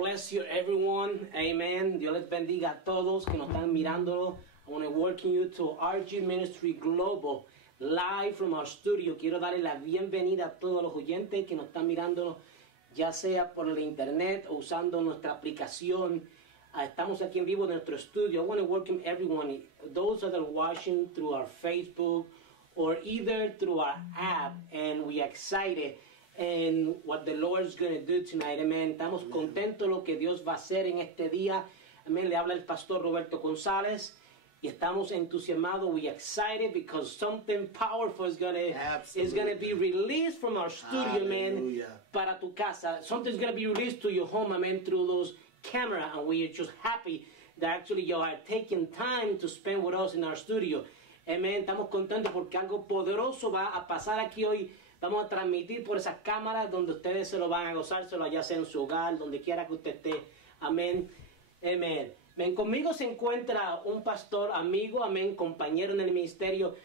bless you, everyone. Amen. Dios les bendiga a todos que nos están mirando. I want to welcome you to RG Ministry Global, live from our studio. Quiero darle la bienvenida a todos los oyentes que nos están mirando, ya sea por el internet o usando nuestra aplicación. Estamos aquí en vivo en nuestro estudio. I want to welcome everyone, those that are watching through our Facebook or either through our app, and we are excited and what the Lord is going to do tonight. Amen. Estamos contentos lo que Dios va a hacer en este día. Amén. Le habla el pastor Roberto González y estamos entusiasmados. We are excited because something powerful is going to be released from our studio, man, para tu casa. Something's going to be released to your home, amen, through those camera, and we are just happy that actually you are taking time to spend with us in our studio. Amen. Estamos contentos porque algo poderoso va a pasar aquí hoy. Vamos a transmitir por esas cámaras donde ustedes se lo van a gozárselo, ya sea en su hogar, donde quiera que usted esté. Amén. Amén. Ven, conmigo se encuentra un pastor, amigo, amén, compañero en el ministerio.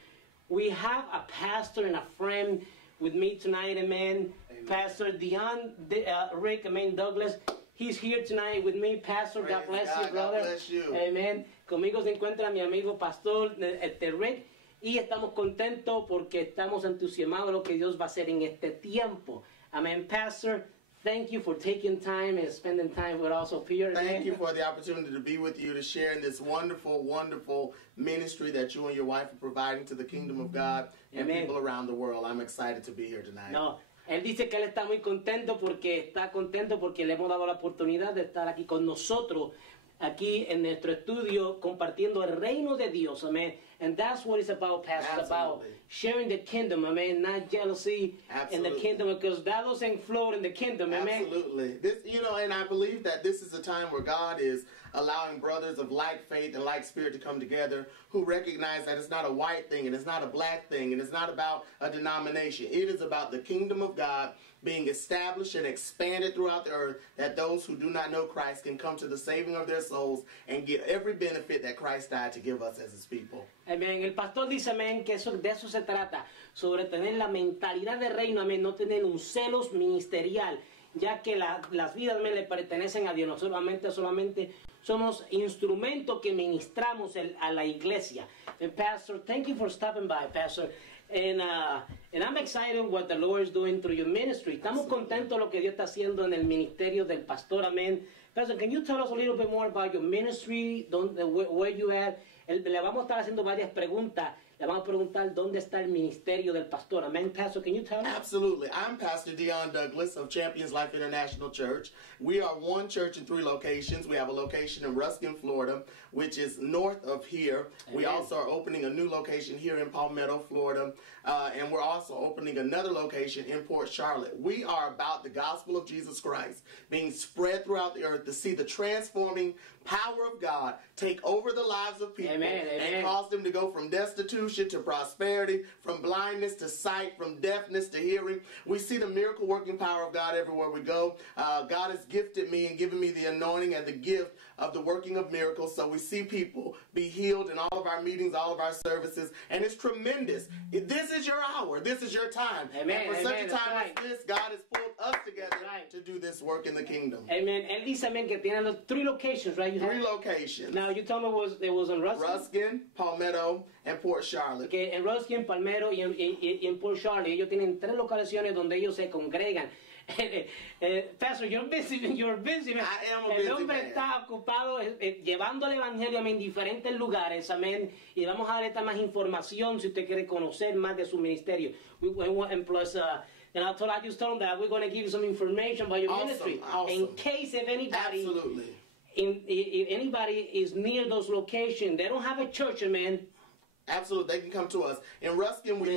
We have a pastor and a friend with me tonight, amen. Pastor Rick, amen, Douglas. He's here tonight with me, Pastor. God bless you, brother. God bless you. Amen. Conmigo se encuentra mi amigo Pastor Rick. Y estamos contentos porque estamos entusiasmados de lo que Dios va a hacer en este tiempo. Amen. Pastor, thank you for taking time and spending time with us up here. Thank you for the opportunity to be with you, to share in this wonderful, wonderful ministry that you and your wife are providing to the kingdom of God and people around the world. I'm excited to be here tonight. No. Él dice que él está muy contento porque le hemos dado la oportunidad de estar aquí con nosotros, aquí en nuestro estudio, compartiendo el reino de Dios, amen. And that's what it's about, Pastor. It's about sharing the kingdom, amen, not jealousy in the kingdom, because that doesn't float in the kingdom, amen. Absolutely. This, and I believe that this is a time where God is allowing brothers of like faith and like spirit to come together who recognize that it's not a white thing and it's not a black thing and it's not about a denomination. It is about the kingdom of God being established and expanded throughout the earth, that those who do not know Christ can come to the saving of their souls and get every benefit that Christ died to give us as his people. Amén. El pastor dice, amén, que de eso se trata, sobre tener la mentalidad de reino, amén, no tener un celos ministerial, ya que las vidas le pertenecen a Dios. Nosotros solamente somos instrumentos que ministramos a la iglesia. And Pastor, thank you for stopping by, Pastor. And I'm excited what the Lord is doing through your ministry. Estamos contentos lo que Dios está haciendo en el ministerio del pastor, amén. Pastor, can you tell us a little bit more about your ministry, where you at? Le vamos a estar haciendo varias preguntas. Le vamos a preguntar dónde está el ministerio del pastor. Amen, Pastor, can you tell us? Absolutely. I'm Pastor Dion Douglas of Champions Life International Church. We are one church in 3 locations. We have a location in Ruskin, Florida, which is north of here. Amen. We also are opening a new location here in Palmetto, Florida. And we're also opening another location in Port Charlotte. We are about the gospel of Jesus Christ being spread throughout the earth to see the transforming power of God take over the lives of people. Amen. And cause them to go from destitution to prosperity, from blindness to sight, from deafness to hearing. We see the miracle working power of God everywhere we go. God has gifted me and given me the anointing and the gift of the working of miracles. So we see people be healed in all of our meetings, all of our services, and it's tremendous. This is your hour. This is your time. Amen. And for such a time as this, God has pulled us together to do this work in the kingdom. Amen. Él dice, amén, que tiene 3 locations, right? 3 locations. Now, you told me it was in Ruskin? Ruskin, Palmetto, and Port Charlotte. Que en Ruskin, Palmetto y en Port Charlotte, ellos tienen 3 locaciones donde ellos se congregan. Pastor, you're busy, man. I am a busy El hombre man. está ocupado llevando el evangelio en diferentes lugares, amén. Y vamos a darle más información si usted quiere conocer más de su ministerio. And plus, and I just told him that we're going to give you some information about your ministry. In case if anybody, if anybody is near those locations, they don't have a church, amen. Absolutely, they can come to us. In Ruskin, we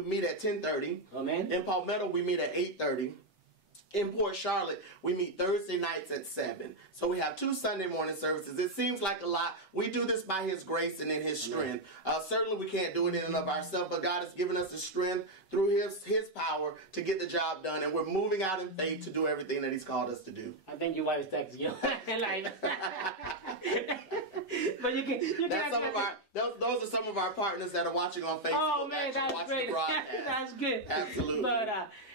meet at 10:30. Amen. In Palmetto, we meet at 8:30. In Port Charlotte, we meet Thursday nights at 7. So we have 2 Sunday morning services. It seems like a lot. We do this by His grace and in His strength. Certainly we can't do it in and of ourselves, but God has given us the strength through His power to get the job done. And we're moving out in faith to do everything that He's called us to do. I think your wife is texting you. But you can That's those are some of our partners that are watching on Facebook. Oh man, that's great. That's good. Absolutely. But,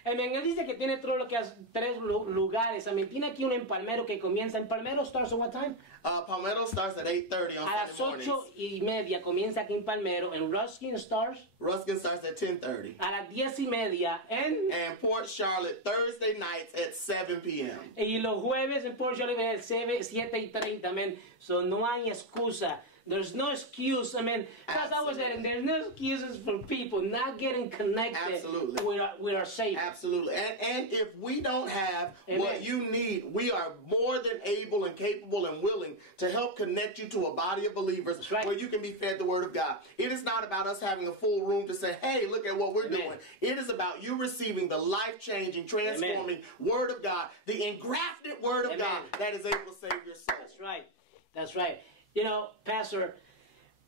amen, él dice que tiene tres lugares. I mean, tiene aquí uno en Palmero que comienza. En Palmero starts at what time? Palmetto starts at 8:30 on A las Sunday mornings. 8:30 comienza aquí en Palmero. En Ruskin starts? Ruskin starts at 10:30. A las 10:30 en... And Port Charlotte Thursday nights at 7 p.m. Y los jueves en Port Charlotte es 7:30, amen. So no hay excusa. There's no excuse. I mean, because I was saying, there's no excuses for people not getting connected Absolutely. with our Savior. Absolutely. And if we don't have Amen. what you need, we are more than able and capable and willing to help connect you to a body of believers right. where you can be fed the Word of God. It is not about us having a full room to say, hey, look at what we're Amen. doing. It is about you receiving the life-changing, transforming Word of God, the engrafted Word of Amen. God that is able to save your soul. That's right. That's right. You know, Pastor,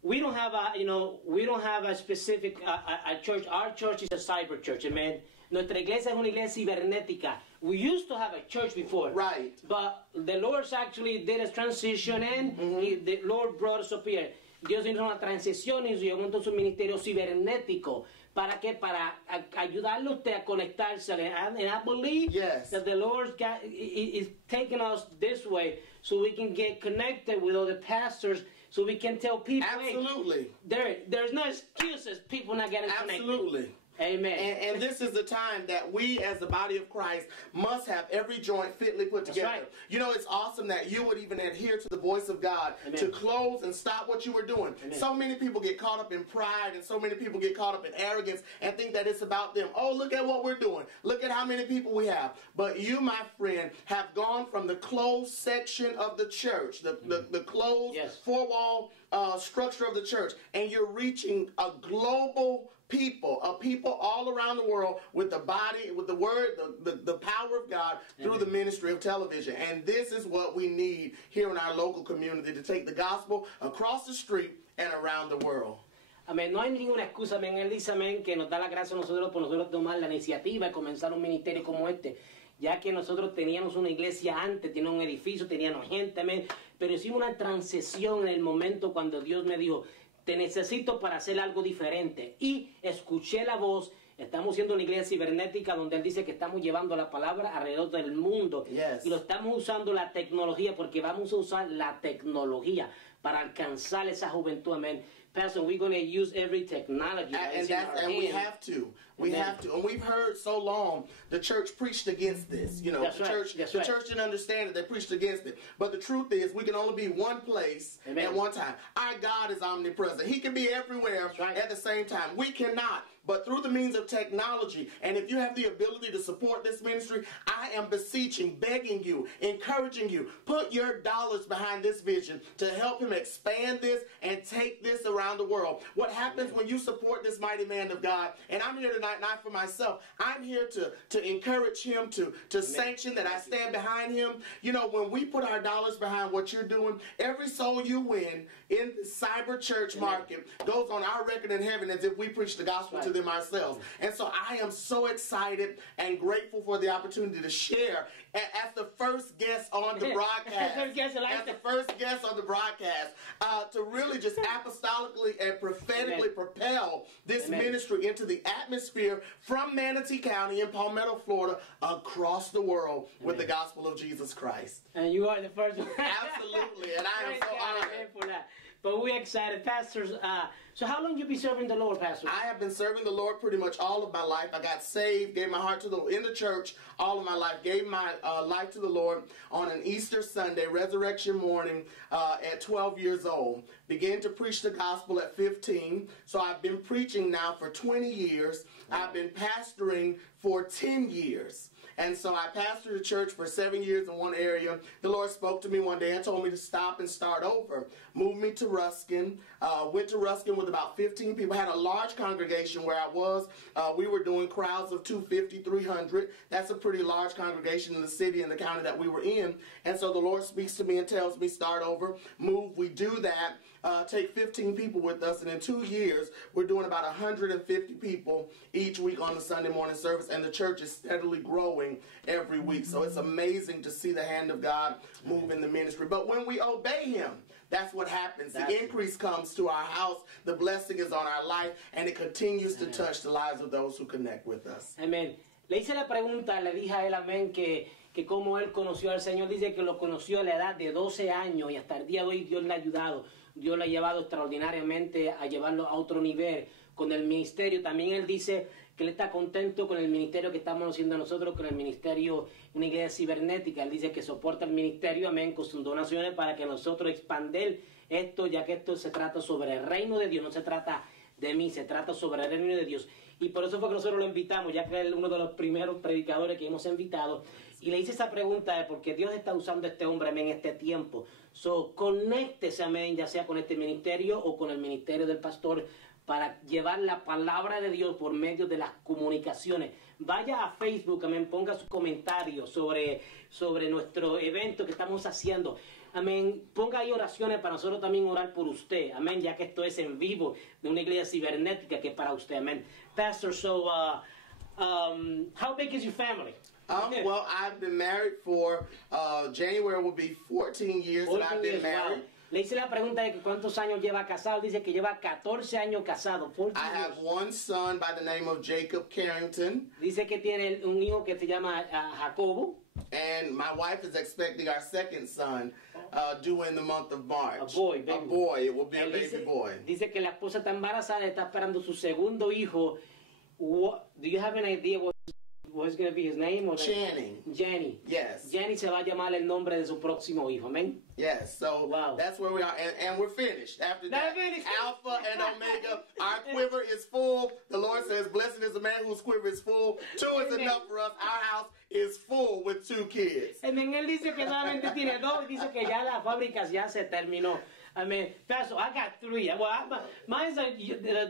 we don't have a specific a church. Our church is a cyber church, amen. Nuestra iglesia es una iglesia cibernética. We used to have a church before. Right. But the Lord's actually did a transition and the Lord brought us up here. Dios hizo una transición y llegó entonces un ministerio cibernético. ¿Para qué? Para ayudarle a usted a conectarse. And I believe that the Lord is taking us this way so we can get connected with other pastors, so we can tell people, Absolutely. Hey, there's no excuses, people not getting connected. Absolutely. Amen. And this is the time that we as the body of Christ must have every joint fitly put together. Right. You know, it's awesome that you would even adhere to the voice of God Amen. to close and stop what you were doing. Amen. So many people get caught up in pride and so many people get caught up in arrogance and think that it's about them. Oh, look at what we're doing. Look at how many people we have. But you, my friend, have gone from the closed section of the church, the closed four-wall structure of the church, and you're reaching a global people all around the world with the body, with the word, the power of God through the ministry of television. And this is what we need here in our local community, to take the gospel across the street and around the world. Amén. No hay ninguna excusa, amén. Él dice, amén, que nos da la gracia a nosotros por nosotros tomar la iniciativa y comenzar un ministerio como este. Ya que nosotros teníamos una iglesia antes, teníamos un edificio, teníamos gente, amén. Pero hicimos una transición en el momento cuando Dios me dijo, te necesito para hacer algo diferente. Y escuché la voz. Estamos siendo una iglesia cibernética donde Él dice que estamos llevando la palabra alrededor del mundo. Yes. Y lo estamos usando la tecnología porque vamos a usar la tecnología para alcanzar esa juventud. Amén. Pastor, we're going to use every technology. And we have to. We have to. And we've heard so long the church preached against this. You know, the church didn't understand it. They preached against it. But the truth is, we can only be one place at one time. Our God is omnipresent. He can be everywhere at the same time. We cannot. But through the means of technology, and if you have the ability to support this ministry, I am beseeching, begging you, encouraging you, put your dollars behind this vision to help him expand this and take this around the world. What happens when you support this mighty man of God, and I'm here tonight not for myself, I'm here to encourage him, to sanction that I stand behind him. You know, when we put our dollars behind what you're doing, every soul you win in the cyber church market goes on our record in heaven as if we preach the gospel to them ourselves. And so I am so excited and grateful for the opportunity to share as the first guest on the broadcast, to really just apostolically and prophetically propel this ministry into the atmosphere from Manatee County in Palmetto, Florida, across the world with the gospel of Jesus Christ. And you are the first one. Absolutely, and I am so honored for that. But we're excited. Pastors, so how long you been serving the Lord, Pastor? I have been serving the Lord pretty much all of my life. I got saved, gave my heart to the Lord in the church all of my life, gave my life to the Lord on an Easter Sunday, resurrection morning at 12 years old. Began to preach the gospel at 15. So I've been preaching now for 20 years. I've been pastoring for 10 years. And so I pastored a church for 7 years in one area. The Lord spoke to me one day and told me to stop and start over. Moved me to Ruskin. Went to Ruskin with about 15 people. Had a large congregation where I was. We were doing crowds of 250, 300. That's a pretty large congregation in the city and the county that we were in. And so the Lord speaks to me and tells me start over. Move. We do that. take 15 people with us, and in 2 years, we're doing about 150 people each week on the Sunday morning service, and the church is steadily growing every week. So it's amazing to see the hand of God move in the ministry. But when we obey Him, that's what happens. The increase comes to our house, the blessing is on our life, and it continues to touch the lives of those who connect with us. Amén. Le hice la pregunta, le dije a él, amén, que cómo él conoció al Señor. Dice que lo conoció a la edad de 12 años y hasta el día de hoy Dios le ha ayudado. Dios le ha llevado extraordinariamente a llevarlo a otro nivel con el ministerio. También él dice que él está contento con el ministerio que estamos haciendo nosotros, con el ministerio, una iglesia cibernética. Él dice que soporta el ministerio, amén, con sus donaciones para que nosotros expander esto, ya que esto se trata sobre el reino de Dios, no se trata de mí, se trata sobre el reino de Dios. Y por eso fue que nosotros lo invitamos, ya que él es uno de los primeros predicadores que hemos invitado. Y le hice esa pregunta porque Dios está usando a este hombre, amén, en este tiempo. So, conéctese, amén, ya sea con este ministerio o con el ministerio del pastor, para llevar la palabra de Dios por medio de las comunicaciones. Vaya a Facebook, amén, ponga sus comentarios sobre nuestro evento que estamos haciendo. Amén, ponga ahí oraciones para nosotros también orar por usted. Amén, ya que esto es en vivo de una iglesia cibernética que es para usted. Amén. Pastor, so, how big is your family? Well, I've been married for, January will be 14 years that I've been married. Wow. Le hice la pregunta de que cuántos años lleva casado. Dice que lleva 14 años casado. I have one son by the name of Jacob Carrington. Dice que tiene un hijo que se llama Jacobo. And my wife is expecting our second son due in the month of March. A boy, baby. A boy. It will be a baby boy. Dice que la esposa está embarazada, está esperando su segundo hijo. Do you have an idea what's going to be his name? Or Channing. Jenny. Yes. Jenny se va a llamar el nombre de su próximo hijo. Amén. Yes. So wow. That's where we are. And we're finished. After that, finished. Alpha and Omega. Our quiver is full. The Lord says, blessed is the man whose quiver is full. 2 is enough for us. Our house is full with 2 kids. Amén. Él dice que solamente tiene 2 y dice que ya la fábrica ya se terminó. I mean, Pastor, I got 3. Well, mine's a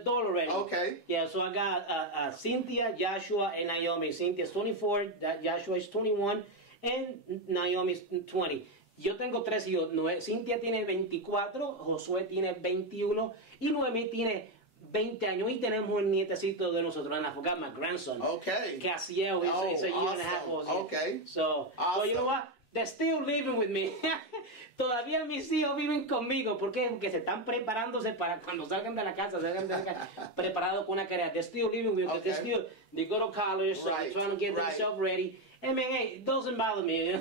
daughter already. Okay. Yeah, so I got Cynthia, Joshua, and Naomi. Cynthia's 24, Joshua is 21, and Naomi's 20. Yo tengo 3 hijos. Cynthia tiene 24, Josué tiene 21, y Noemi tiene 20 años. Y tenemos un nietecito de nosotros, and I forgot my grandson. Okay. Casiel, he's a year and a half old. Okay. So, awesome. So you know what? They're still living with me. Todavía mis hijos viven conmigo. ¿Por qué? Porque se están preparándose para cuando salgan de la casa, preparados con una carrera. They're still living with me. Okay. They go to college, so they're trying to get themselves ready. I mean, hey, it doesn't bother me.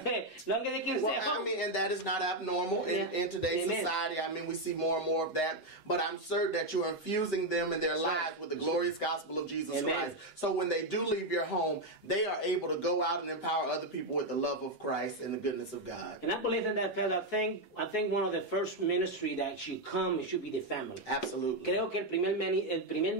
Long as they can stay home. I mean, and that is not abnormal in today's society. I mean, we see more and more of that. But I'm certain that you're infusing them in their lives with the glorious gospel of Jesus Christ. So when they do leave your home, they are able to go out and empower other people with the love of Christ and the goodness of God. And I believe in that, I think one of the first ministry that should come, it should be the family. Absolutely. Creo que el primer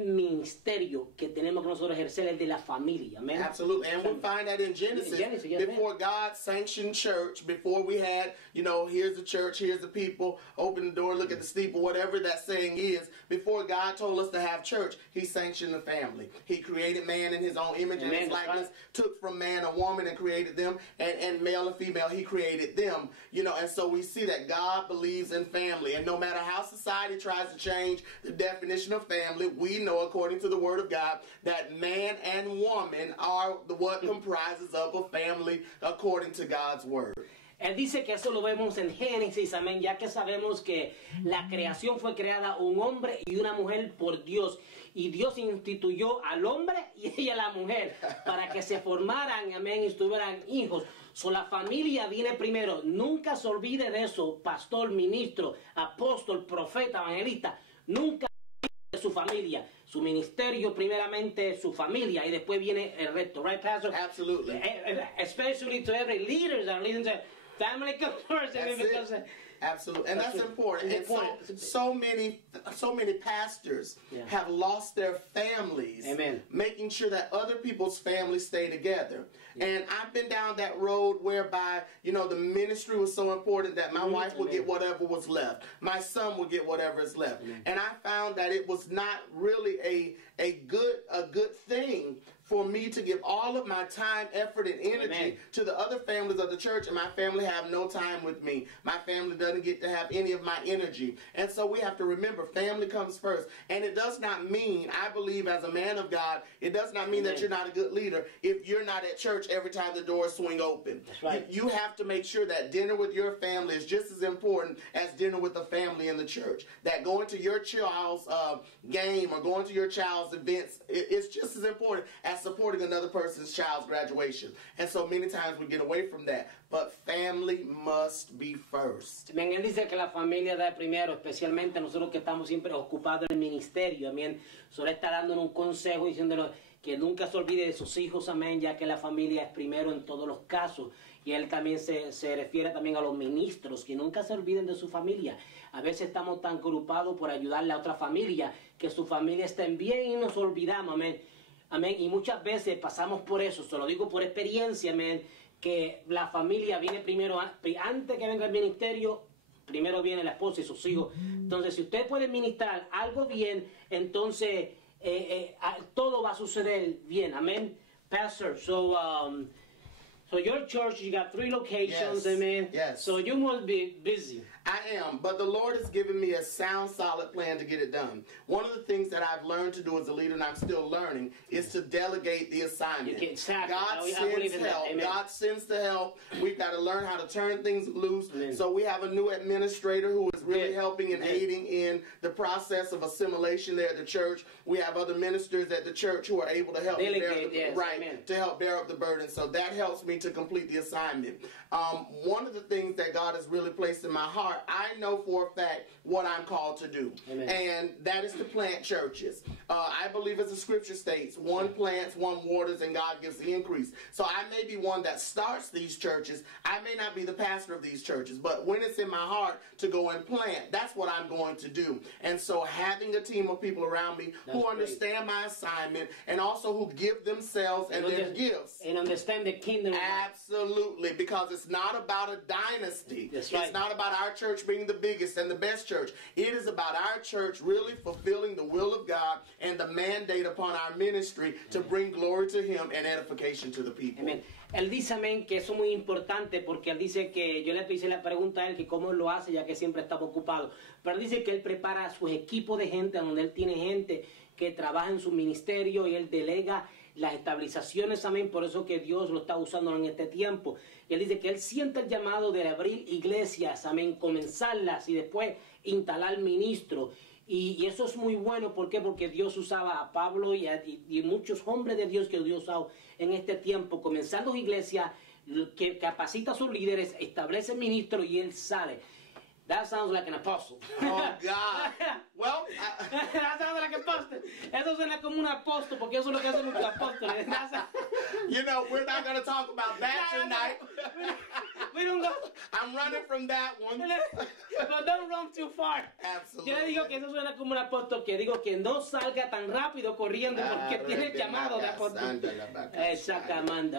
ministerio que tenemos que nosotros ejercer es de la familia. Amen. Absolutely. And we find that in Genesis. Before God sanctioned church, before we had, here's the church, here's the people, open the door, look at the steeple, whatever that saying is, before God told us to have church, He sanctioned the family. He created man in His own image and His likeness, took from man a woman and created them, and male and female, He created them. And so we see that God believes in family, and no matter how society tries to change the definition of family, we know according to the Word of God that man and woman are what comprises of a family according to God's Word. Él dice que eso lo vemos en Génesis, amén, ya que sabemos que la creación fue creada un hombre y una mujer por Dios. Y Dios instituyó al hombre y a la mujer para que se formaran, amén, y tuvieran hijos. So, la familia viene primero. Nunca se olvide de eso, pastor, ministro, apóstol, profeta, evangelista. Nunca de su familia. Su ministerio, primeramente su familia, y después viene el resto. Right, Pastor? Absolutely. Especially to every leaders that are leading to family comes first. Absolutely, and that's important. And so many pastors have lost their families, making sure that other people's families stay together. And I've been down that road whereby, the ministry was so important that my wife would get whatever was left. My son would get whatever is left. And I found that it was not really a good thing for me to give all of my time, effort, and energy Amen. to the other families of the church, and my family have no time with me. My family doesn't get to have any of my energy. And so we have to remember, family comes first. And it does not mean, I believe as a man of God, it does not mean Amen. that you're not a good leader if you're not at church every time the doors swing open. That's right. You have to make sure that dinner with your family is just as important as dinner with the family in the church. That going to your child's game or going to your child's events, it's just as important as supporting another person's child's graduation. And so many times we get away from that. But family must be first. Amén. Él dice que la familia da primero, especialmente nosotros que estamos siempre ocupados en el ministerio. Amén. Solo está dándonos un consejo diciéndonos que nunca se olvide de sus hijos, amén, ya que la familia es primero en todos los casos. Y él también se refiere también a los ministros, que nunca se olviden de su familia. A veces estamos tan ocupados por ayudarle a otra familia, que su familia estén bien y nos olvidamos, amén. Amén. Y muchas veces pasamos por eso, se lo digo por experiencia, amén, que la familia viene primero, antes que venga el ministerio, primero viene la esposa y sus hijos. Entonces, si usted puede ministrar algo bien, entonces todo va a suceder bien. Amén. Pastor, so your church, you got 3 locations, Yes. amen. Yes. So you must be busy. I am, but the Lord has given me a sound, solid plan to get it done. One of the things that I've learned to do as a leader, and I'm still learning, is to delegate the assignment. Exactly. God I sends believe in that. help. Amen. God sends the help. We've got to learn how to turn things loose. Amen. So we have a new administrator who is really Good. helping and Good. aiding in the process of assimilation there at the church. We have other ministers at the church who are able to help Delegate, yes. Amen. to help bear up the burden. So that helps me to complete the assignment. One of the things that God has really placed in my heart, I know for a fact what I'm called to do. Amen. And that is to plant churches. I believe, as the scripture states, one plants, one waters, and God gives the increase. So I may be one that starts these churches. I may not be the pastor of these churches, but when it's in my heart to go and plant, that's what I'm going to do. And so having a team of people around me who great. understand my assignment and also who give themselves and their gifts. And understand the kingdom. Absolutely, because it's not about a dynasty. That's right. It's not about our church being the biggest and the best church. It is about our church really fulfilling the will of God and the mandate upon our ministry to bring glory to Him and edification to the people. Amén. Él dice, amén, que eso es muy importante porque él dice que yo le hice la pregunta a él que cómo lo hace ya que siempre estaba ocupado. Pero él dice que él prepara a su equipo de gente, donde él tiene gente que trabaja en su ministerio y él delega las estabilizaciones, amén, por eso que Dios lo está usando en este tiempo. Y él dice que él siente el llamado de abrir iglesias, amén, comenzarlas y después instalar ministros. Y eso es muy bueno, ¿por qué? Porque Dios usaba a Pablo y muchos hombres de Dios que Dios usaba en este tiempo, comenzando iglesias, que capacita a sus líderes, establece ministros y él sale. That sounds like an apostle. Oh, God. Well, That sounds like an apostle. Eso suena como un apóstol, porque eso es lo que hacen los apóstoles. you know, we're not going to talk about that tonight. We don't go. I'm running from that one. But don't run too far. Absolutely. Yo le digo que eso suena como un apóstol, que digo que no salga tan rápido corriendo porque tiene el llamado de apóstol. Exactamente.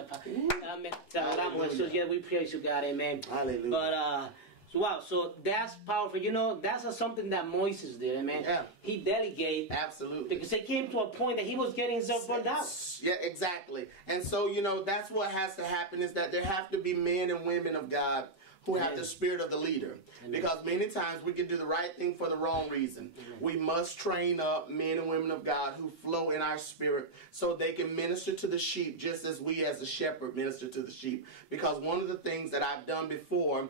Amén. Te adoramos, Jesús. Yeah, we praise you, God. Amen. Hallelujah. But, wow, so that's powerful. You know, that's something that Moses did, amen. Yeah. He delegated. Absolutely. Because it came to a point that he was getting himself burned out. Yeah, exactly. And so, you know, that's what has to happen, is that there have to be men and women of God who have the spirit of the leader. Because many times we can do the right thing for the wrong reason. We must train up men and women of God who flow in our spirit so they can minister to the sheep just as we as a shepherd minister to the sheep. Because one of the things that I've done before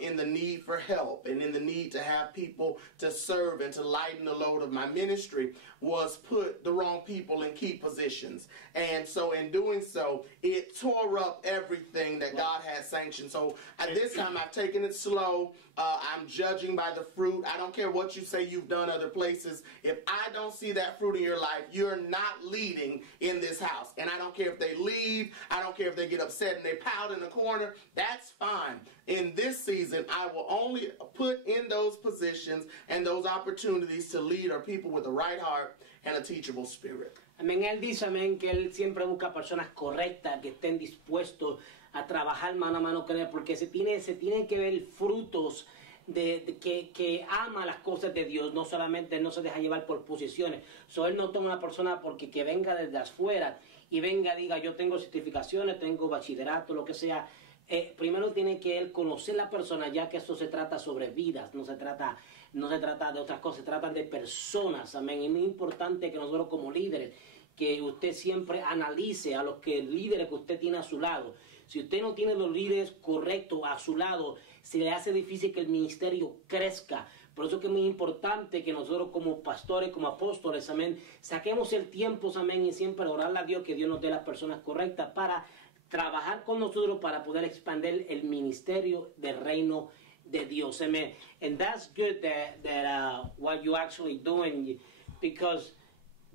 in the need for help and in the need to have people to serve and to lighten the load of my ministry was put the wrong people in key positions. And so in doing so, it tore up everything that God had sanctioned. So at this time, I've taken it slow. I'm judging by the fruit. I don't care what you say you've done other places. If I don't see that fruit in your life, you're not leading in this house. And I don't care if they leave. I don't care if they get upset and they pout in the corner. That's fine. In this season, I will only put in those positions and those opportunities to lead are people with the right heart and a teachable spirit. Amén. Él dice, amén, que él siempre busca personas correctas que estén dispuestos a trabajar mano a mano con él, porque se tiene que ver frutos que ama las cosas de Dios, no solamente él no se deja llevar por posiciones. So, él no toma una persona porque que venga desde afuera y venga, diga, yo tengo certificaciones, tengo bachillerato, lo que sea. Primero tiene que él conocer la persona, ya que esto se trata sobre vidas, no se trata de otras cosas, se trata de personas, amén. Y es muy importante que nosotros como líderes, que usted siempre analice a los líderes que usted tiene a su lado. Si usted no tiene los líderes correctos a su lado, se le hace difícil que el ministerio crezca. Por eso que es muy importante que nosotros como pastores, como apóstoles, amén, saquemos el tiempo, amén, y siempre orarle a Dios que Dios nos dé las personas correctas para trabajar con nosotros para poder expandir el ministerio del reino de Dios. Amen. And that's good that what you actually doing, because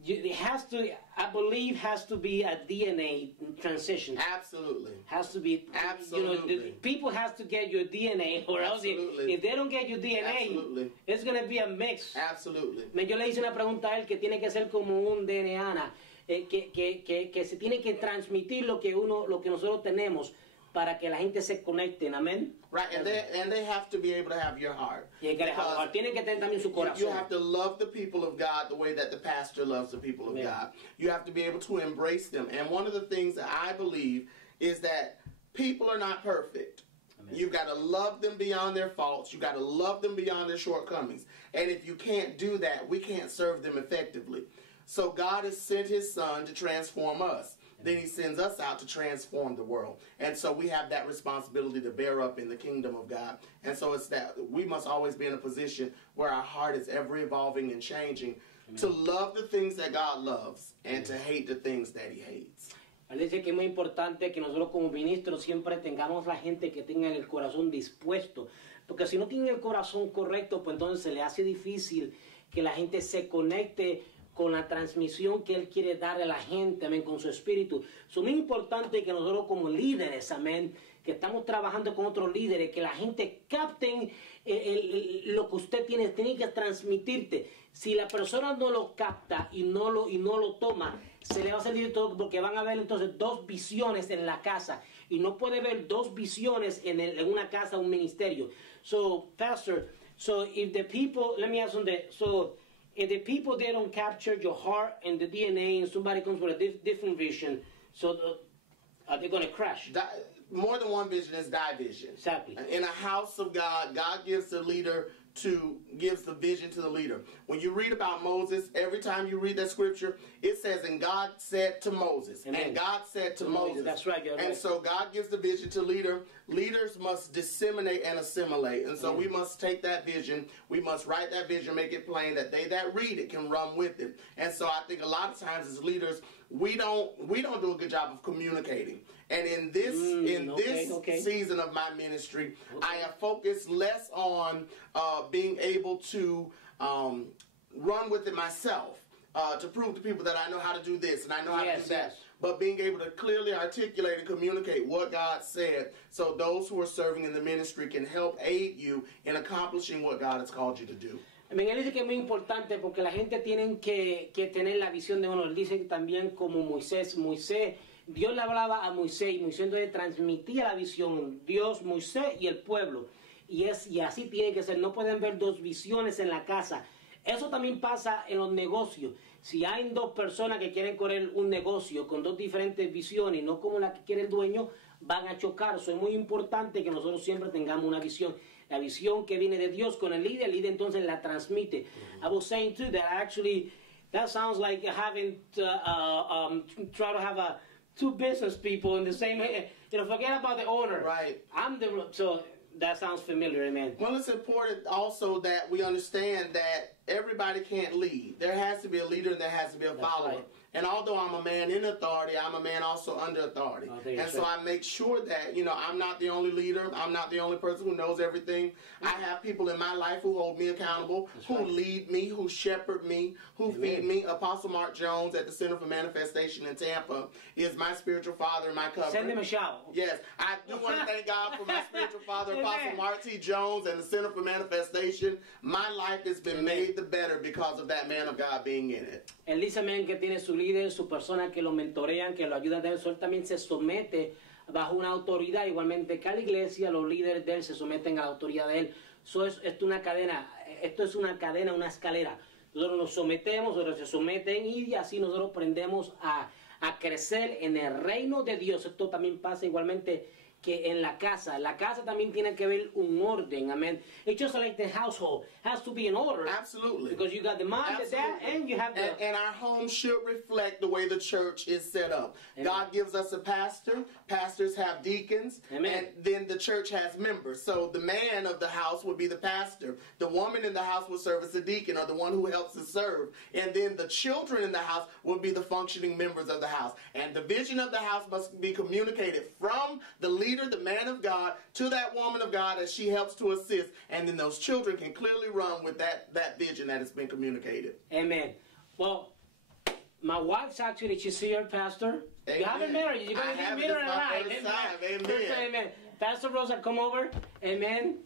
it has to, I believe, has to be a DNA transition. Absolutely. Has to be. Absolutely. You know, people has to get your DNA, or else if they don't get your DNA, Absolutely. it's going to be a mix. Absolutely. Yo le hice una pregunta a él que tiene que ser como un DNA, que se tiene que transmitir lo que nosotros tenemos para que la gente se conecte, amén. Right, and they have to be able to have your heart. Tiene que tener también su corazón. You have to love the people of God the way that the pastor loves the people of God. You have to be able to embrace them. And one of the things that I believe is that people are not perfect. Amen. You've got to love them beyond their faults. You've got to love them beyond their shortcomings. And if you can't do that, we can't serve them effectively. So God has sent his son to transform us. Then he sends us out to transform the world. And so we have that responsibility to bear up in the kingdom of God. And so it's that we must always be in a position where our heart is ever evolving and changing. Amen. To love the things that God loves and to hate the things that he hates. Él dice que es muy importante que nosotros como ministros siempre tengamos la gente que tenga el corazón dispuesto. Porque si no tiene el corazón correcto, pues entonces se le hace difícil que la gente se conecte con la transmisión que Él quiere darle a la gente, amén, con su espíritu. Es muy importante que nosotros como líderes, amén, que estamos trabajando con otros líderes, que la gente capten lo que usted tiene que transmitirte. Si la persona no lo capta y no lo toma, se le va a salir todo, porque van a ver entonces dos visiones en la casa. Y no puede ver dos visiones en una casa, un ministerio. So, Pastor, so if the people, let me ask you that, so if the people, they don't capture your heart and the DNA, and somebody comes with a different vision, so are they going to crash? More than one vision is division. Exactly. In a house of God, God gives the vision to the leader. When you read about Moses, every time you read that scripture, it says, and God said to Moses, Amen. And God said to Moses. That's right. And so God gives the vision to leader. Leaders must disseminate and assimilate. And so we must take that vision, we must write that vision, make it plain that they that read it can run with it. And so I think a lot of times as leaders, we don't do a good job of communicating. And in this season of my ministry, I have focused less on being able to run with it myself, to prove to people that I know how to do this and I know how to do that. But being able to clearly articulate and communicate what God said, so those who are serving in the ministry can help aid you in accomplishing what God has called you to do. Él dice que es muy importante porque la gente tiene que tener la visión de uno. Él dice también como Moisés, Dios le hablaba a Moisés y Moisés entonces transmitía la visión, Dios, Moisés y el pueblo. Y así tiene que ser, no pueden ver dos visiones en la casa. Eso también pasa en los negocios. Si hay dos personas que quieren correr un negocio con dos diferentes visiones, no como la que quiere el dueño, van a chocar. Eso es muy importante que nosotros siempre tengamos una visión. La visión que viene de Dios con el líder entonces la transmite. I was saying too that actually, that sounds like having try to have two business people in the same, forget about the owner. Right. So that sounds familiar, amen. Well, it's important also that we understand that everybody can't lead. There has to be a leader and there has to be a follower. Right. And although I'm a man in authority, I'm a man also under authority. And so I make sure that, I'm not the only leader. I'm not the only person who knows everything. I have people in my life who hold me accountable, who lead me, who shepherd me, who feed me. Apostle Mark Jones at the Center for Manifestation in Tampa is my spiritual father and my covering. Send him a shout. Yes, I do want to thank God for my spiritual father, Apostle Mark T. Jones, and the Center for Manifestation. My life has been made the better because of that man of God being in it. Él dice, amén, que tiene su líder, su persona que lo mentorean, que lo ayudan. Él también se somete bajo una autoridad. Igualmente, cada iglesia, los líderes de él se someten a la autoridad de él. Esto es una cadena, una escalera. Nosotros nos sometemos, otros se someten y así nosotros aprendemos a crecer en el reino de Dios. Esto también pasa igualmente que en la casa. La casa también tiene que ver un orden. Amén. It's just like the household has to be in order. Absolutely. Because you got the mom, the dad, and you have the... And our home should reflect the way the church is set up. Amen. God gives us a pastor. Pastors have deacons. Amen. And then the church has members. So the man of the house would be the pastor. The woman in the house would serve as a deacon, or the one who helps to serve. And then the children in the house would be the functioning members of the house. And the vision of the house must be communicated from the leader, the man of God, to that woman of God as she helps to assist. And then those children can clearly run with that vision that has been communicated. Amen. Well, my wife's actually, she's here, Pastor. Amen. You haven't met her. You're going to meet her in life. Amen. Amen. Pastor Rosa, come over. Amen.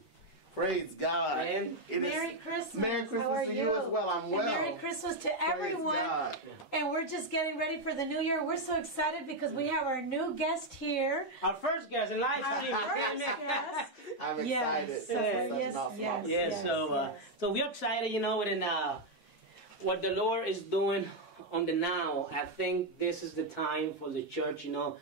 Praise God. Amen. Merry Christmas. Merry Christmas How are to you as well. I'm well. And Merry Christmas to everyone. God. And we're just getting ready for the new year. We're so excited because we have our new guest here. Our first guest in life. Our first guest. I'm excited. Yes. So we're excited, you know, and what the Lord is doing on the now. I think this is the time for the church, you know,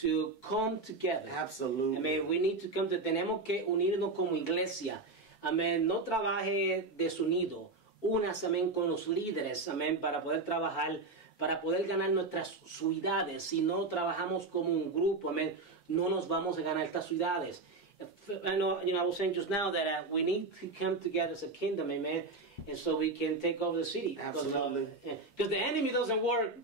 to come together. Absolutely. I mean, we need to come to, tenemos que unirnos como iglesia. Amén. No trabaje desunido. Únase, amén, con los líderes, amén, para poder trabajar, para poder ganar nuestras ciudades. Si no trabajamos como un grupo, amén, no nos vamos a ganar estas ciudades. I know, you know, I was saying just now that we need to come together as a kingdom, amen, and so we can take over the city. Absolutely. Because the enemy doesn't work.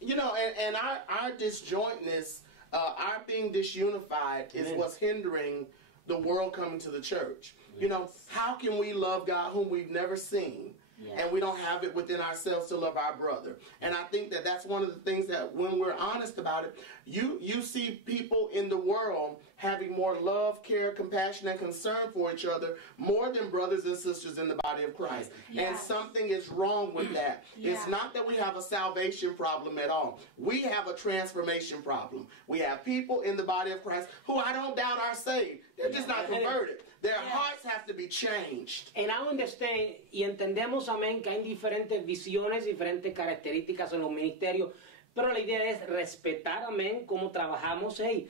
You know, and our disjointness, our being disunified is what's hindering the world coming to the church. Yes. You know, how can we love God whom we've never seen? Yeah. And we don't have it within ourselves to love our brother. And I think that that's one of the things that when we're honest about it, you see people in the world having more love, care, compassion, and concern for each other more than brothers and sisters in the body of Christ. Yes. And something is wrong with that. Yeah. It's not that we have a salvation problem at all. We have a transformation problem. We have people in the body of Christ who I don't doubt are saved. They're just not converted. Their hearts have to be changed. And I understand y entendemos, amén, que hay diferentes visiones, diferentes características en los ministerios, pero la idea es respetar, amén, cómo trabajamos. Hey,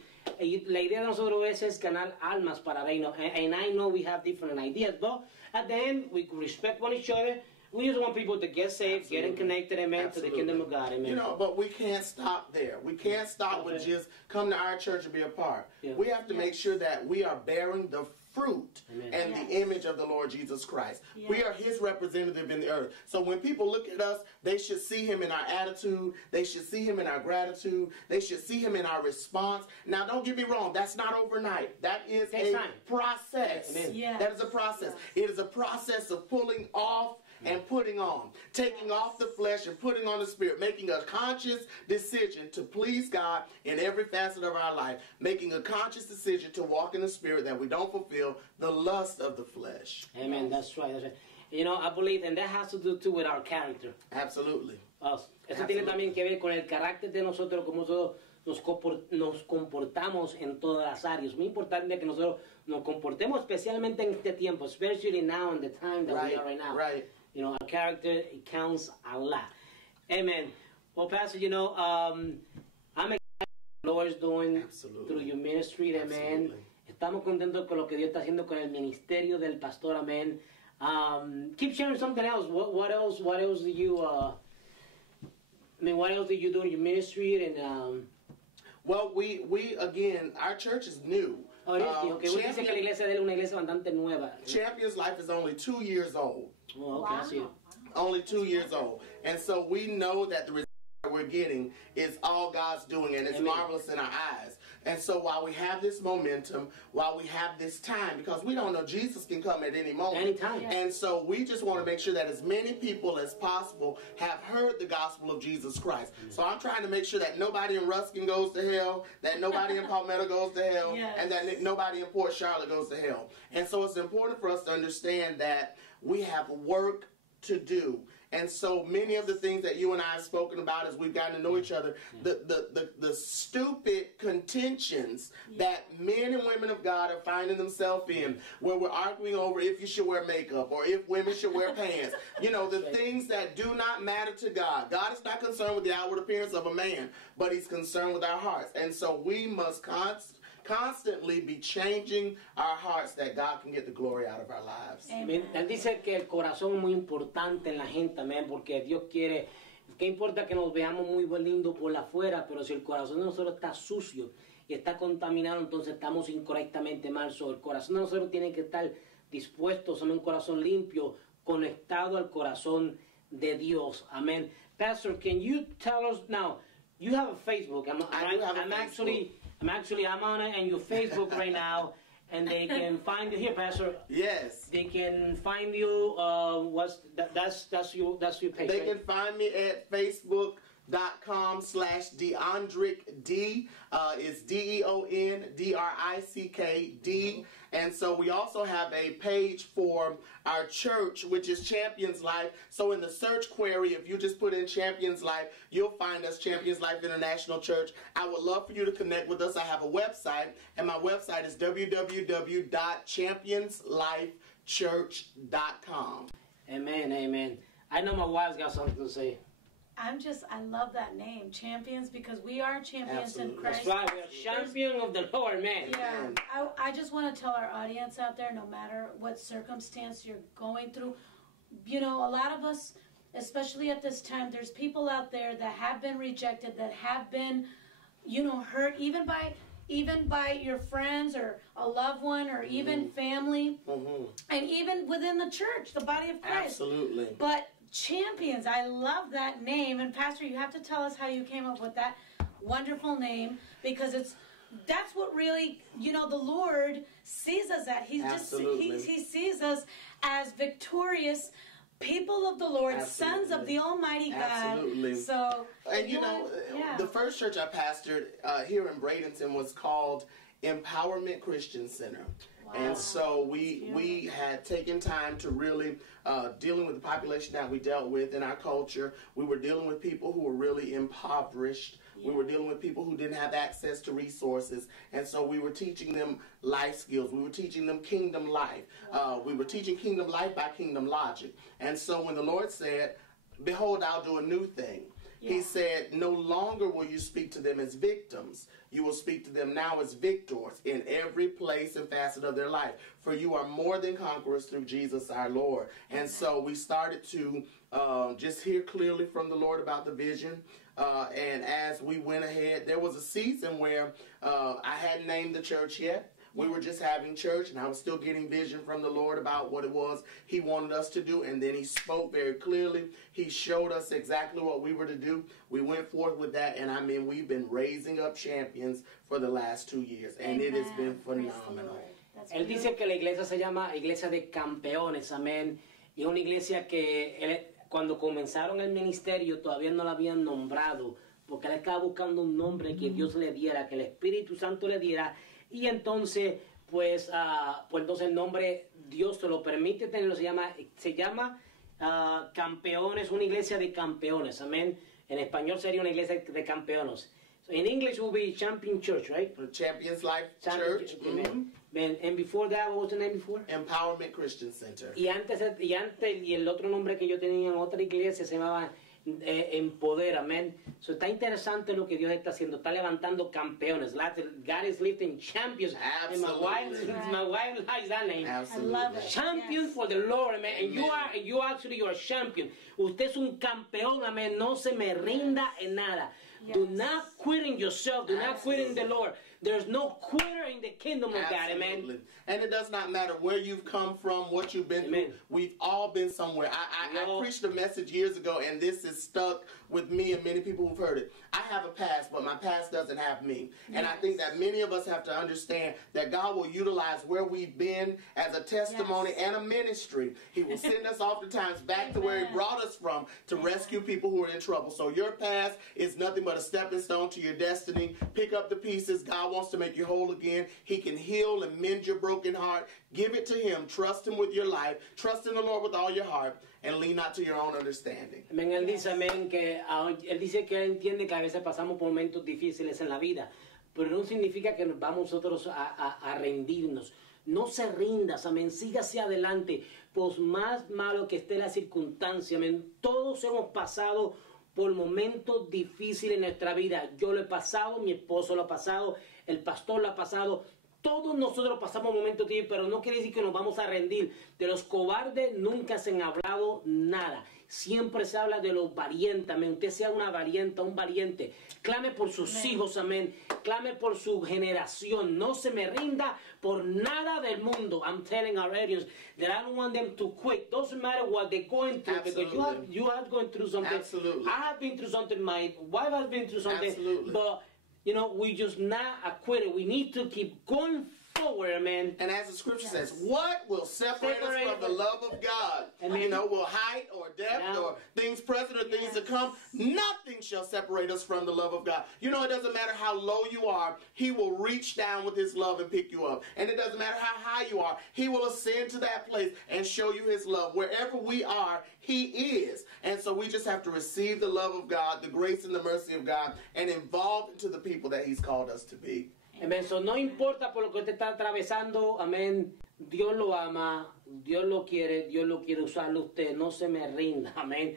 la idea de nosotros es ganar almas para el reino. And I know we have different ideas, but at the end, we respect one each other. We just want people to get saved, getting connected, amen, to the kingdom of God, amen. You know, but we can't stop there. We can't stop with just come to our church and be a part. Yeah. We have to make sure that we are bearing the fruit and the image of the Lord Jesus Christ. Yes. We are his representative in the earth. So when people look at us, they should see him in our attitude. They should see him in our gratitude. They should see him in our response. Now, don't get me wrong. That's not overnight. That is a process. Yes. That is a process. Yes. It is a process of pulling off and putting on, taking off the flesh and putting on the spirit, making a conscious decision to please God in every facet of our life, making a conscious decision to walk in the spirit that we don't fulfill the lust of the flesh. Amen. That's right. That's right. You know, I believe, and that has to do too with our character. Absolutely. Eso tiene también que ver con el carácter de nosotros, como nosotros nos comportamos en todas las áreas. Muy importante que nosotros nos comportemos, especialmente en este tiempo, especially now in the time that we are right now. Right. You know, our character, it counts a lot. Amen. Well, Pastor, you know, I'm excited what the Lord is doing through your ministry, amen. Estamos contentos con lo que Dios está haciendo con el ministerio del pastor, amen. Keep sharing something else. What else do you, what else do you do in your ministry? And well, we again, our church is new. Oh, it is. Okay. Dice que la iglesia de él es una iglesia bastante nueva. Champions Life is only 2 years old. Oh, okay, I see. Only 2 years old. And so we know that the result we're getting is all God's doing, and it's marvelous in our eyes. And so while we have this momentum, while we have this time, because we don't know, Jesus can come at any moment. Anytime. Yeah. And so we just want to make sure that as many people as possible have heard the gospel of Jesus Christ. So I'm trying to make sure that nobody in Ruskin goes to hell, that nobody in Palmetto goes to hell, and that nobody in Port Charlotte goes to hell. And so it's important for us to understand that we have work to do. And so many of the things that you and I have spoken about as we've gotten to know each other, the stupid contentions that men and women of God are finding themselves in, where we're arguing over if you should wear makeup or if women should wear pants. You know, the things that do not matter to God. God is not concerned with the outward appearance of a man, but he's concerned with our hearts. And so we must constantly be changing our hearts that God can get the glory out of our lives. Amen. Él dice que el corazón es muy importante en la gente, amén, porque Dios quiere, ¿qué importa que nos veamos muy lindos por la afuera? Pero si el corazón de nosotros está sucio y está contaminado, entonces estamos incorrectamente mal. So, el corazón de nosotros tiene que estar dispuesto, somos un corazón limpio, conectado al corazón de Dios. Amén. Pastor, can you tell us now, you have a Facebook. I'm on it and your Facebook right now, and they can find you here, Pastor. Yes. They can find you. That's your page. They right? can find me at Facebook.com/Deondrick D. It's DeonDrickD. And so we also have a page for our church, which is Champions Life. So in the search query, if you just put in Champions Life, you'll find us, Champions Life International Church. I would love for you to connect with us. I have a website, and my website is www.championslifechurch.com. Amen, amen. I know my wife's got something to say. I love that name, Champions, because we are champions in Christ. That's right, we are champion of the Lord, man. Yeah, I just want to tell our audience out there, no matter what circumstance you're going through, you know, a lot of us, especially at this time, there's people out there that have been rejected, that have been, you know, hurt, even by your friends or a loved one or even family, and even within the church, the body of Christ. Absolutely. But Champions, I love that name. And Pastor, you have to tell us how you came up with that wonderful name, because that's what really, you know, the Lord sees us at. He sees us as victorious people of the Lord, sons of the Almighty God. Absolutely. So, and you know, the first church I pastored here in Bradenton was called Empowerment Christian Center. And so we had taken time to really dealing with the population that we dealt with in our culture. We were dealing with people who were really impoverished. We were dealing with people who didn't have access to resources. And so we were teaching them life skills. We were teaching them kingdom life. We were teaching kingdom life by kingdom logic. And so when the Lord said, "Behold, I'll do a new thing," He said, no longer will you speak to them as victims. You will speak to them now as victors in every place and facet of their life. For you are more than conquerors through Jesus our Lord. And so we started to just hear clearly from the Lord about the vision. And as we went ahead, there was a season where I hadn't named the church yet. We were just having church, and I was still getting vision from the Lord about what it was He wanted us to do. And then He spoke very clearly. He showed us exactly what we were to do. We went forth with that, and I mean, we've been raising up champions for the last 2 years, and it has been phenomenal. Él dice que la iglesia se llama Iglesia de Campeones, amén. Y es una iglesia que cuando comenzaron el ministerio todavía no la habían nombrado, porque él estaba buscando un nombre que Dios le diera, que el Espíritu Santo le diera. Y entonces, pues entonces el nombre Dios te lo permite tenerlo, se llama Campeones, una iglesia de campeones, amén. En español sería una iglesia de campeones. So in English will be Champion Church, right? Champions Life Church. And before that, what was the name before? Empowerment Christian Center. Y el otro nombre que yo tenía en otra iglesia se llamaba Empoder, amén. So, está interesante lo que Dios está haciendo. Está levantando campeones. God is lifting champions. Absolutely. And my wife likes that name. Absolutely. I love it. Champion for the Lord, amen. And you are a champion. Usted es un campeón, amén. No se me rinda en nada. Yes. Do not quit in yourself. Do not quit in the Lord. There's no quitter in the kingdom of God, amen. And it does not matter where you've come from, what you've been through. We've all been somewhere. I preached a message years ago, and this is stuck with me and many people who've heard it. I have a past, but my past doesn't have me. And I think that many of us have to understand that God will utilize where we've been as a testimony and a ministry. He will send us oftentimes back to where He brought us from to rescue people who are in trouble. So your past is nothing but a stepping stone to your destiny. Pick up the pieces. God will wants to make you whole again. He can heal and mend your broken heart. Give it to him. Trust him with your life. Trust in the Lord with all your heart. And lean not to your own understanding. Amén. Él dice, amén, que él dice que él entiende que a veces pasamos por momentos difíciles en la vida, pero no significa que nos vamos nosotros a rendirnos. No se rindas, amén. Siga hacia adelante. Pues más malo que esté la circunstancia, amén. Todos hemos pasado por momentos difíciles en nuestra vida. Yo lo he pasado, mi esposo lo ha pasado, el pastor lo ha pasado. Todos nosotros pasamos momentos difíciles, pero no quiere decir que nos vamos a rendir. De los cobardes nunca se han hablado nada. Siempre se habla de los valientes, amén. Usted sea una valiente, un valiente. Clame por sus hijos, amén. Clame por su generación. No se me rinda por nada del mundo. I'm telling our audience that I don't want them to quit. Doesn't matter what they're going through. Absolutely. Because you have going through something. Absolutely. I have been through something. My wife has been through something. Absolutely. But, you know, we just not a quitter. We need to keep going forward, man. And as the scripture says, what will separate us from the love of God? Amen. You know, will height or depth or things present or things to come? Nothing shall separate us from the love of God. You know, it doesn't matter how low you are. He will reach down with his love and pick you up. And it doesn't matter how high you are. He will ascend to that place and show you his love. Wherever we are, he is. And so we just have to receive the love of God, the grace and the mercy of God, and evolve into the people that he's called us to be. Amén. So, no importa por lo que usted está atravesando, amén. Dios lo ama, Dios lo quiere usarlo usted. No se me rinda, amén.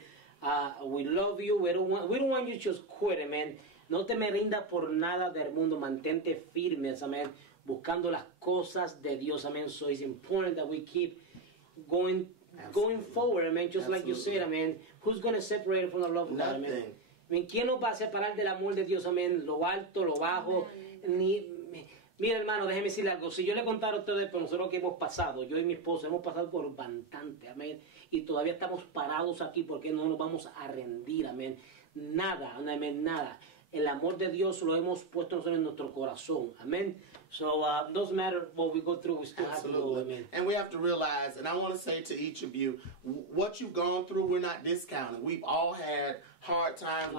We love you. We don't want you to just quit, amén. No te me rindas por nada del mundo. Mantente firmes, amén. Buscando las cosas de Dios, amén. So it's important that we keep going forward, amén. Just like you said, amén. Who's going to separate us from the love of God, amén? Amén. ¿Quién nos va a separar del amor de Dios, amén? Lo alto, lo bajo. Mira, hermano, déjeme decirle algo. Si yo le contara a ustedes por nosotros que hemos pasado, yo y mi esposa hemos pasado por bastante, amén, y todavía estamos parados aquí porque no nos vamos a rendir, amén. Nada, amén, nada. El amor de Dios lo hemos puesto nosotros en nuestro corazón, amén. So, doesn't matter what we go through, we still have to go, amen. And we have to realize, and I want to say to each of you, what you've gone through, we're not discounting. We've all had hard times.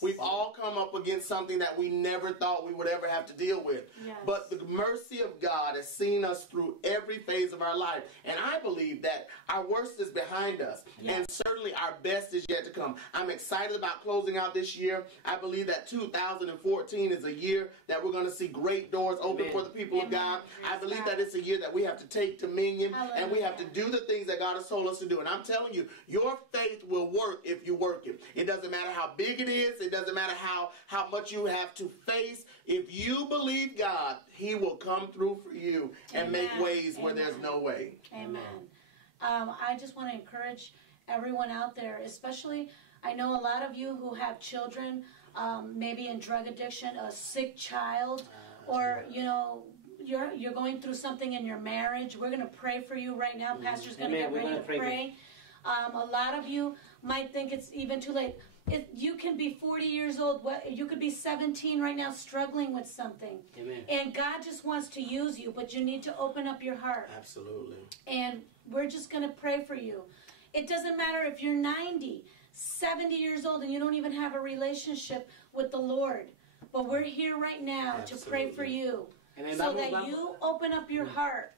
We've all come up against something that we never thought we would ever have to deal with. Yes. But the mercy of God has seen us through every phase of our life. And I believe that our worst is behind us. Yes. And certainly our best is yet to come. I'm excited about closing out this year. I believe that 2014 is a year that we're going to see great doors open for the people of God. I believe that it's a year that we have to take dominion and we have to do the things that God has told us to do. And I'm telling you, your faith will work if you work it. It doesn't matter how big it is. It doesn't matter how much you have to face. If you believe God, he will come through for you and make ways where there's no way. Amen. I just want to encourage everyone out there, especially I know a lot of you who have children, maybe in drug addiction, a sick child, or, you know, you're going through something in your marriage. We're going to pray for you right now. Pastor's going to get ready to pray. A lot of you might think it's even too late. You can be 40 years old. You could be 17 right now struggling with something. Amen. And God just wants to use you, but you need to open up your heart. Absolutely. And we're just going to pray for you. It doesn't matter if you're 90, 70 years old, and you don't even have a relationship with the Lord. But we're here right now to pray for you. So that you open up your heart.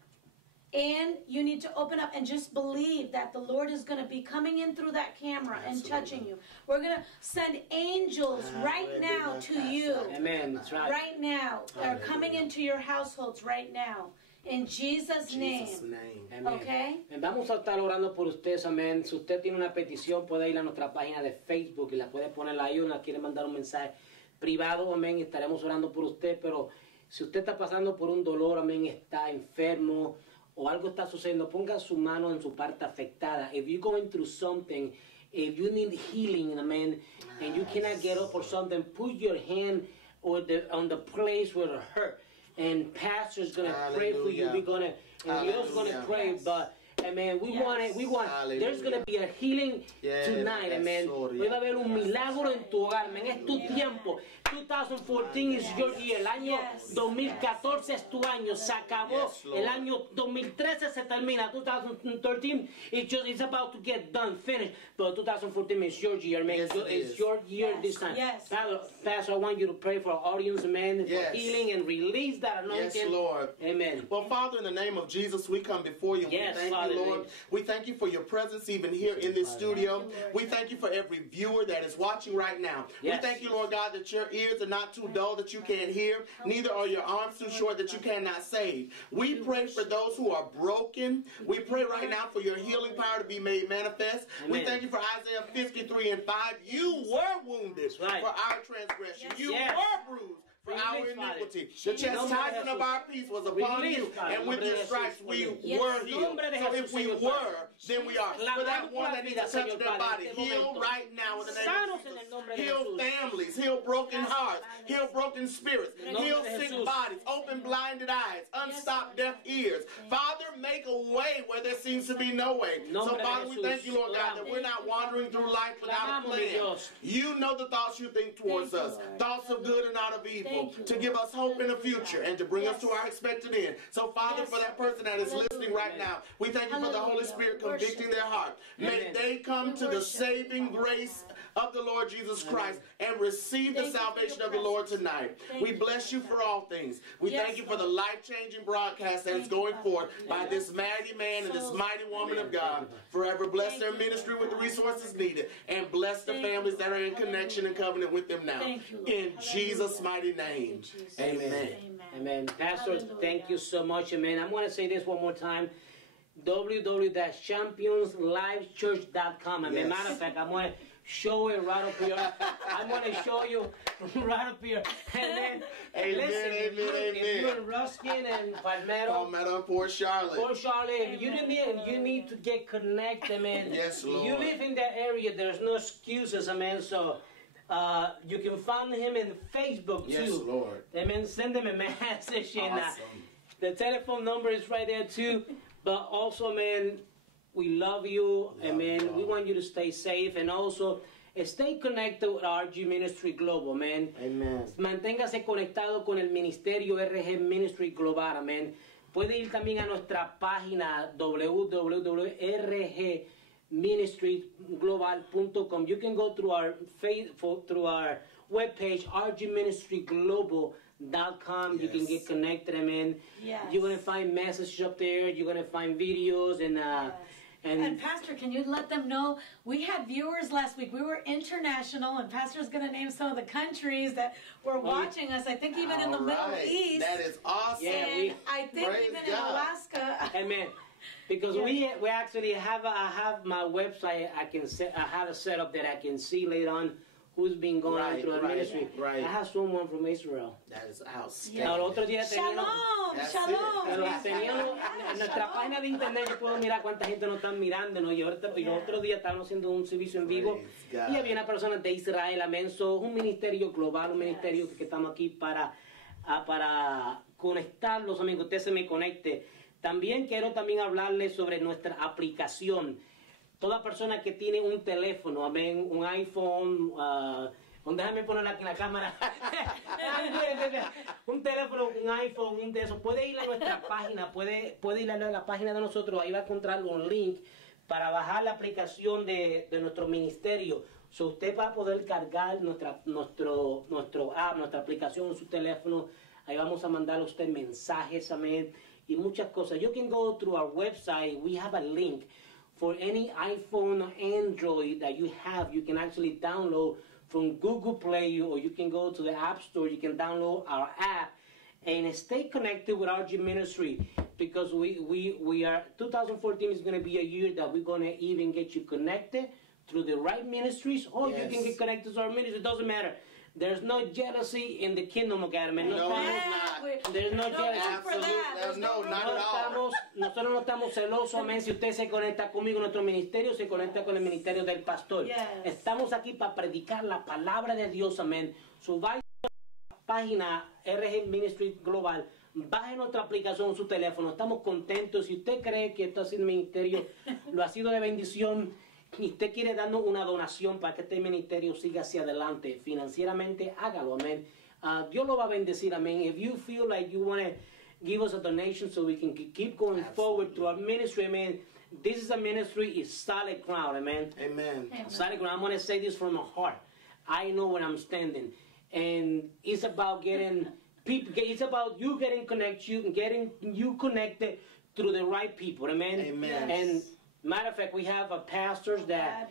And you need to open up and just believe that the Lord is going to be coming in through that camera and touching you. We're going to send angels right now to you. Amen. That's right. Right now. They're coming into your households right now. In Jesus' name. Amen. Okay? Vamos a estar orando por ustedes, amén. Si usted tiene una petición, puede ir a nuestra página de Facebook y la puede poner ahí o nos quiere mandar un mensaje privado, amén. Estaremos orando por usted, pero si usted está pasando por un dolor, amén, está enfermo, o algo está sucediendo, ponga su mano en su parte afectada. If you're going through something, if you need healing, amen, and you cannot get up or something, put your hand on the place where it hurt. And pastor's going to pray for you. We're going to, and Dios going to pray, but amen, we want, there's going to be a healing tonight, amen. Puede haber un milagro en tu hogar, amen. Es tu tiempo. 2014 is your year. El año 2014 es tu año. Se acabó. El año 2013 se termina. 2013 it's about to get done, finished. But 2014 is your year, man. It's your year this time. Pastor, I want you to pray for our audience, man, for healing and release that anointing. Yes, Lord. Amen. Well, Father, in the name of Jesus, we come before you. Yes, we thank Father, you, Lord. We thank you for your presence even here in this studio. We thank you for every viewer that is watching right now. Yes. We thank you, Lord God, that your ears are not too dull that you can't hear, neither are your arms too short that you cannot save. We pray for those who are broken. We pray right now for your healing power to be made manifest. Amen. We thank you for Isaiah 53:5. You were wounded for our transgression. You were bruised for our iniquity. The chastisement of our peace was upon you, and with your stripes we were healed. So if we were, then we are. For that one that needs to touch their body, heal right now in the name of Jesus. Heal families, heal broken hearts, heal broken spirits, heal sick bodies, open blinded eyes, unstopped deaf ears. Father, make a way where there seems to be no way. So Father, we thank you, Lord God, that we're not wandering through life without a plan. You know the thoughts you think towards us, thoughts of good and not of evil, to give us hope in the future and to bring us to our expected end. So Father, for that person that is listening right now, we thank you for the Holy Spirit convicting their heart. May they come to the saving grace of the Lord Jesus Christ and receive the salvation of the Lord tonight. We bless you for all things. We thank you for the life-changing broadcast that is going forth by this mighty man and this mighty woman of God. Forever bless their ministry with the resources needed, and bless the families that are in connection and covenant with them now. In Jesus' mighty name. Amen. Amen. Pastor, thank you so much. Amen. I'm going to say this one more time. www.championslivechurch.com. Amen. Matter of fact, I'm going to show it right up here. I'm going to show you right up here. And then, listen, if you're in Ruskin and Palmetto, Port Charlotte. If you need to get connected, man. Yes, Lord. You live in that area, there's no excuses, amen. So you can find him in Facebook too. Yes, Lord. Amen. Send him a message. And the telephone number is right there too. But also, man, we love you. Amen. We want you to stay safe and also stay connected with RG Ministry Global, man. Amen. Manténgase conectado con el ministerio RG Ministry Global, amen. Puede ir también a nuestra página www.rgministryglobal.com. You can go through our webpage, rgministryglobal.com. You can get connected, amen. You're going to find messages up there. You're going to find videos and Pastor, can you let them know? We had viewers last week. We were international, and Pastor's going to name some of the countries that were watching us. I think even in the Middle East. That is awesome. Yeah, I think even in Alaska. Amen. Because we actually have I have my website. I have a setup that I can see later on who's been going on through the ministry. I have someone from Israel. That is outstanding. El otro día Shalom, shalom. Teníamos en nuestra página de internet, yo puedo mirar cuánta gente nos están mirando, ¿no? Y el otro día estábamos haciendo un servicio en vivo y había una persona de Israel, amén. So, un ministerio global, un ministerio que estamos aquí para conectarlos, amén, que usted se me conecte. También quiero hablarles sobre nuestra aplicación. Toda persona que tiene un teléfono, amén, un iPhone, déjame ponerla aquí en la cámara. Un teléfono, un iPhone, un de esos, puede ir a nuestra página, puede ir a la página de nosotros, ahí va a encontrar un link para bajar la aplicación de nuestro ministerio. So, usted va a poder cargar nuestro app, nuestra aplicación en su teléfono. Ahí vamos a mandar a usted mensajes, amén, y muchas cosas. You can go through our website. We have a link for any iPhone or Android that you have. You can actually download from Google Play, or you can go to the App Store. You can download our app and stay connected with RG Ministry, because we are 2014 is going to be a year that we're going to even get you connected through the right ministries, or you can get connected to our ministry. It doesn't matter. There's no jealousy in the kingdom of God, man. No, there's no jealousy. Absolutely. No, not at all. Nosotros no estamos celosos, amén. Si usted se conecta conmigo en nuestro ministerio, se conecta con el ministerio del pastor. Estamos aquí para predicar la palabra de Dios, amén. So, vaya a la página RG Ministry Global, baje nuestra aplicación en su teléfono. Estamos contentos. Si usted cree que esto ha sido ministerio, lo ha sido de bendición, y usted quiere darnos una donación para que este ministerio siga hacia adelante financieramente, hágalo, amén. Dios lo va a bendecir, amén. If you feel like you want to give us a donation so we can keep going forward through our ministry, amen. This is a ministry, it's solid ground, amen. Amen. Solid ground. I'm going to say this from my heart. I know where I'm standing. And it's about getting people, it's about you getting connected, getting you connected through the right people, amen. Amen. And matter of fact, we have pastors that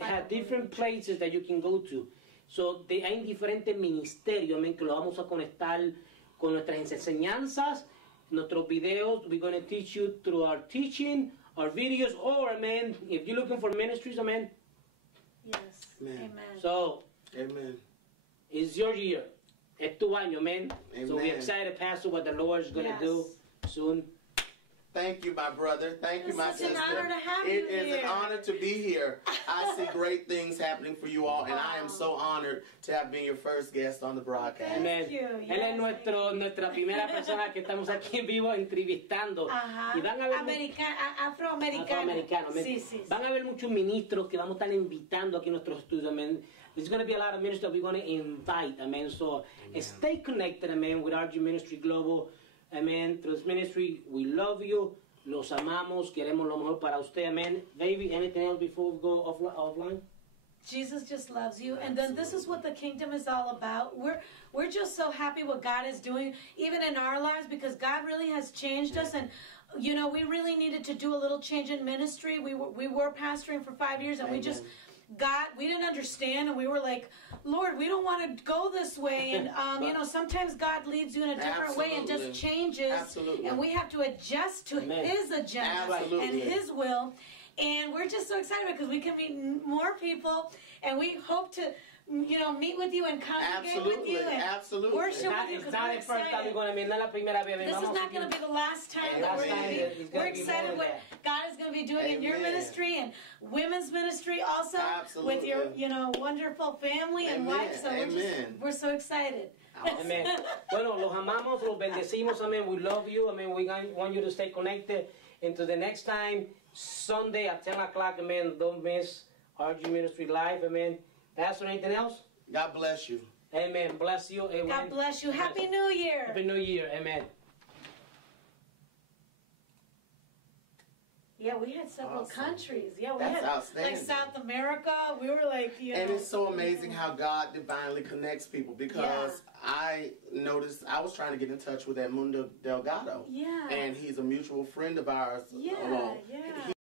have different places that you can go to. So hay diferentes ministerios, amen, que lo vamos a conectar con nuestras enseñanzas, nuestros videos. We're going to teach you through our teaching, our videos, or, amen, if you're looking for ministries, amen. Yes. Amen. Amen. So, Amen. it's your year. Es tu año, amen. So we're Amen. excited, Pastor, what the Lord is going to Yes. do soon. Thank you, my brother. Thank you, It's my such sister. an honor to have It you is here. an honor to be here. I see great things happening for you all, and I am so honored to have been your first guest on the broadcast. Amen. Thank you. Él es Yes, nuestra primera persona que estamos aquí en vivo entrevistando. Ajá. Y van a ver Afroamericano. afroamericano. Amen. Sí, sí. Van a haber muchos ministros que vamos a estar invitando aquí en nuestros estudios. Amen. There's going to be a lot of ministers we're going to invite. Amen. So stay connected, amen, with RG Ministry Global. Amen. Through this ministry, we love you. Los amamos. Queremos lo mejor para usted. Amen. Baby, anything else before we go offline? Jesus just loves you, and then this is what the kingdom is all about. We're just so happy what God is doing, even in our lives, because God really has changed us, and you know we really needed to do a little change in ministry. We were pastoring for 5 years, and we didn't understand, and we were like, Lord, we don't want to go this way, and you know sometimes God leads you in a different way and just changes, Absolutely. and we have to adjust to Amen. His agenda Absolutely. and His will. And we're just so excited because we can meet more people, and we hope to, you know, meet with you and congregate with you and Absolutely. worship with you It's because not we're the first time we're excited. going to meet. No es la primera vez. This is Vamos not a going to be the last time that Last we're going time to it's be. gonna We're be excited more what than God is going to be doing in your Amen. ministry and women's ministry also with Absolutely. your, you know, wonderful family and Amen. wife. So Amen. we're so excited. Amen. Bueno, los amamos, los bendecimos. Amen. We love you. Amen. We want you to stay connected. Until the next time, Sunday at 10 o'clock. Amen. Don't miss RG Ministry Live. Amen. Pastor, anything else? God bless you. Amen. Bless you. Amen. God bless you. Happy New Year. Happy New Year. Amen. Yeah, we had several Awesome. countries. Yeah, we That's had outstanding. like South America. We were like, you know. And it's so amazing how God divinely connects people, because I noticed I was trying to get in touch with Edmundo Delgado. Yeah. And he's a mutual friend of ours. Yeah, Well, yeah.